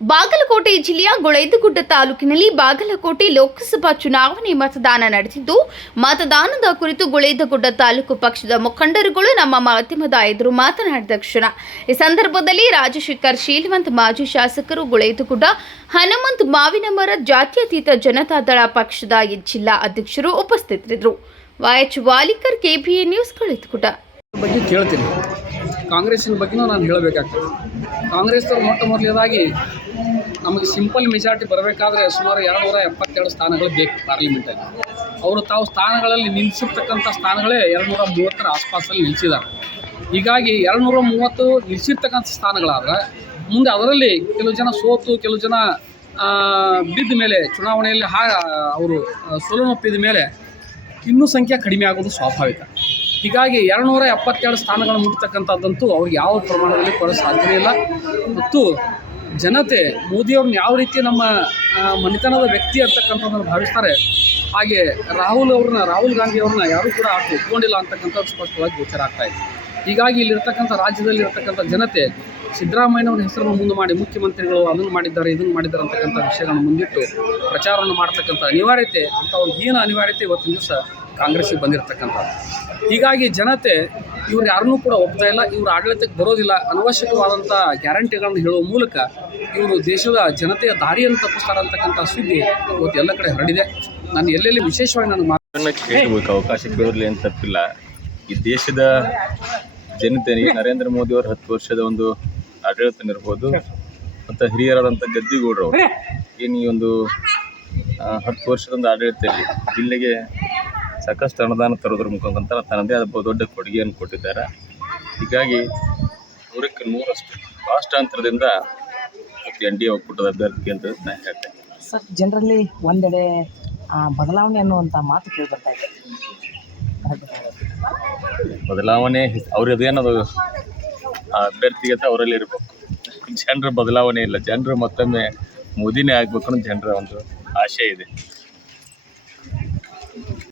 ಬಾಗಲಕೋಟೆ ಜಿಲ್ಲೆಯ ಗೊಳೈದಗುಡ್ಡ ತಾಲೂಕಿನಲ್ಲಿ ಬಾಗಲಕೋಟೆ ಲೋಕಸಭಾ ಚುನಾವಣೆ ಮತದಾನ ನಡೆದಿದ್ದು, ಮತದಾನದ ಕುರಿತು ಗೊಳೈದಗುಡ್ಡ ತಾಲೂಕು ಪಕ್ಷದ ಮುಖಂಡರುಗಳು ನಮ್ಮ ಮಾಧ್ಯಮದ ಎದುರು ಮಾತನಾಡಿದ ಕ್ಷಣ. ಈ ಸಂದರ್ಭದಲ್ಲಿ ರಾಜಶೇಖರ್ ಶೀಲವಂತ್, ಮಾಜಿ ಶಾಸಕರು ಗೊಳೈದಗುಡ್ಡ, ಹನುಮಂತ್, ಮಾವಿನಮರ, ಜಾತ್ಯತೀತ ಜನತಾದಳ ಪಕ್ಷದ ಜಿಲ್ಲಾ ಅಧ್ಯಕ್ಷರು ಉಪಸ್ಥಿತರಿದ್ದರು. ವಾಯಚ್ ವಾಲಿಕರ್ ಕೆಬಿಎ ನ್ಯೂಸ್, ಗೊಳೈದಗುಡ್ಡ. ಬಗ್ಗೆ ಕೇಳ್ತೀನಿ. ಕಾಂಗ್ರೆಸ್ಸಿನ ಬಗ್ಗೆನೂ ನಾನು ಹೇಳಬೇಕಾಗ್ತದೆ. ಕಾಂಗ್ರೆಸ್ದವ್ರು ಮೊಟ್ಟ ಮೊದಲನೇದಾಗಿ ನಮಗೆ ಸಿಂಪಲ್ ಮೆಜಾರಿಟಿ ಬರಬೇಕಾದ್ರೆ ಸುಮಾರು ಎರಡು ನೂರ ಎಪ್ಪತ್ತೆರಡು ಸ್ಥಾನಗಳು ಬೇಕು ಪಾರ್ಲಿಮೆಂಟಲ್ಲಿ. ಅವರು ತಾವು ಸ್ಥಾನಗಳಲ್ಲಿ ನಿಲ್ಲಿಸಿರ್ತಕ್ಕಂಥ ಸ್ಥಾನಗಳೇ ಎರಡು ನೂರ ಮೂವತ್ತರ ಆಸ್ಪಾಸಲ್ಲಿ ನಿಲ್ಲಿಸಿದ್ದಾರೆ ಹೀಗಾಗಿ ಎರಡು ನೂರ ಮೂವತ್ತು ನಿಲ್ಲಿಸಿರ್ತಕ್ಕಂಥ ಸ್ಥಾನಗಳಾದ್ರೆ ಮುಂದೆ ಅದರಲ್ಲಿ ಕೆಲವು ಜನ ಸೋತು, ಕೆಲವು ಜನ ಬಿದ್ದ ಮೇಲೆ ಚುನಾವಣೆಯಲ್ಲಿ ಹಾ, ಅವರು ಸೋಲನೊಪ್ಪಿದ ಮೇಲೆ ಇನ್ನೂ ಸಂಖ್ಯೆ ಕಡಿಮೆ ಆಗೋದು ಸ್ವಾಭಾವಿಕ. ಹೀಗಾಗಿ ಎರಡುನೂರ ಎಪ್ಪತ್ತೆರಡು ಸ್ಥಾನಗಳನ್ನು ಮುಟ್ತಕ್ಕಂಥದ್ದಂತೂ ಅವ್ರಿಗೆ ಯಾವ ಪ್ರಮಾಣದಲ್ಲಿ ಕೊಡೋ ಸಾಧ್ಯವೇ ಇಲ್ಲ. ಮತ್ತು ಜನತೆ ಮೋದಿಯವ್ರನ್ನ ಯಾವ ರೀತಿ ನಮ್ಮ ಮನೆತನದ ವ್ಯಕ್ತಿ ಅಂತಕ್ಕಂಥದ್ದನ್ನು ಭಾವಿಸ್ತಾರೆ, ಹಾಗೆ ರಾಹುಲ್ ಅವ್ರನ್ನ, ರಾಹುಲ್ ಗಾಂಧಿ ಅವ್ರನ್ನ ಯಾರೂ ಕೂಡ ಒಪ್ಕೊಂಡಿಲ್ಲ ಅಂತಕ್ಕಂಥದ್ದು ಸ್ಪಷ್ಟವಾಗಿ ಗೋಚರ ಆಗ್ತಾ ಇದೆ. ಹೀಗಾಗಿ ಇಲ್ಲಿರ್ತಕ್ಕಂಥ ರಾಜ್ಯದಲ್ಲಿ ಇರ್ತಕ್ಕಂಥ ಜನತೆ ಸಿದ್ದರಾಮಯ್ಯನವ್ರ ಹೆಸರನ್ನು ಮುಂದೆ ಮಾಡಿ ಮುಖ್ಯಮಂತ್ರಿಗಳು ಅದನ್ನು ಮಾಡಿದ್ದಾರೆ, ಇದನ್ನು ಮಾಡಿದ್ದಾರೆ ಅಂತಕ್ಕಂಥ ವಿಷಯಗಳನ್ನು ಮುಂದಿಟ್ಟು ಪ್ರಚಾರವನ್ನು ಮಾಡ್ತಕ್ಕಂಥ ಅನಿವಾರ್ಯತೆ ಅಂತ ಒಂದು ಹೀನ ಅನಿವಾರ್ಯತೆ ಇವತ್ತಿನ ದಿವಸ ಕಾಂಗ್ರೆಸ್ಸಿಗೆ ಬಂದಿರತಕ್ಕಂಥದ್ದು. ಹೀಗಾಗಿ ಜನತೆ ಇವ್ರು ಯಾರನ್ನೂ ಕೂಡ ಒಪ್ತಾ ಇಲ್ಲ ಇವರು ಆಡಳಿತಕ್ಕೆ ಬರೋದಿಲ್ಲ ಅನವಶ್ಯಕವಾದಂಥ ಗ್ಯಾರಂಟಿಗಳನ್ನು ಹೇಳುವ ಮೂಲಕ ಇವರು ದೇಶದ ಜನತೆಯ ದಾರಿಯನ್ನು ತಪ್ಪಿಸ್ತಾರೆ ಅಂತಕ್ಕಂಥ ಸುದ್ದಿ ಇವತ್ತು ಎಲ್ಲ ಕಡೆ ಹರಡಿದೆ. ನಾನು ಎಲ್ಲೆಲ್ಲಿ ವಿಶೇಷವಾಗಿ ನಾನು ಮಾತಾಡಬೇಕು ಅವಕಾಶ ಕೇಳಲಿ ಅಂತ ತಪ್ಪಿಲ್ಲ. ಈ ದೇಶದ ಜನತೆಗೆ ನರೇಂದ್ರ ಮೋದಿ ಅವರ ಹತ್ತು ವರ್ಷದ ಒಂದು ಆಡಳಿತ ಇರ್ಬೋದು ಮತ್ತು ಹಿರಿಯರಾದಂಥ ಗದ್ದಿಗೌಡರು ಏನು ಈ ಒಂದು ಹತ್ತು ವರ್ಷದ ಒಂದು ಆಡಳಿತದಲ್ಲಿ ಜಿಲ್ಲೆಗೆ ಸಾಕಷ್ಟು ಅನುದಾನ ತರೋದ್ರ ಮುಖಾಂತರ ತನ್ನದೇ ಆದ ದೊಡ್ಡ ಕೊಡುಗೆಯನ್ನು ಕೊಟ್ಟಿದ್ದಾರೆ. ಹೀಗಾಗಿ ನೂರಕ್ಕೆ ನೂರಷ್ಟು ರಾಷ್ಟ್ರಾಂತರದಿಂದ ಎನ್ ಡಿ ಎ ಒಕ್ಕೂಟದ ಅಭ್ಯರ್ಥಿ ಅಂತ ನಾನು ಹೇಳ್ತೇನೆ. ಸರ್ ಜನರಲ್ಲಿ ಒಂದೆಡೆ ಆ, ಬದಲಾವಣೆ ಅನ್ನುವಂಥ ಮಾತು ಕೇಳಿ ಬರ್ತಾ ಇದೆ. ಬದಲಾವಣೆ ಅವ್ರದ್ದೇನದು ಆ ಅಂತ ಅವರಲ್ಲಿ ಇರಬೇಕು. ಜನರ ಬದಲಾವಣೆ ಇಲ್ಲ. ಜನರು ಮತ್ತೊಮ್ಮೆ ಮೋದಿನೇ ಆಗ್ಬೇಕು ಅನ್ನೋ ಜನರ ಒಂದು ಆಶೆ ಇದೆ.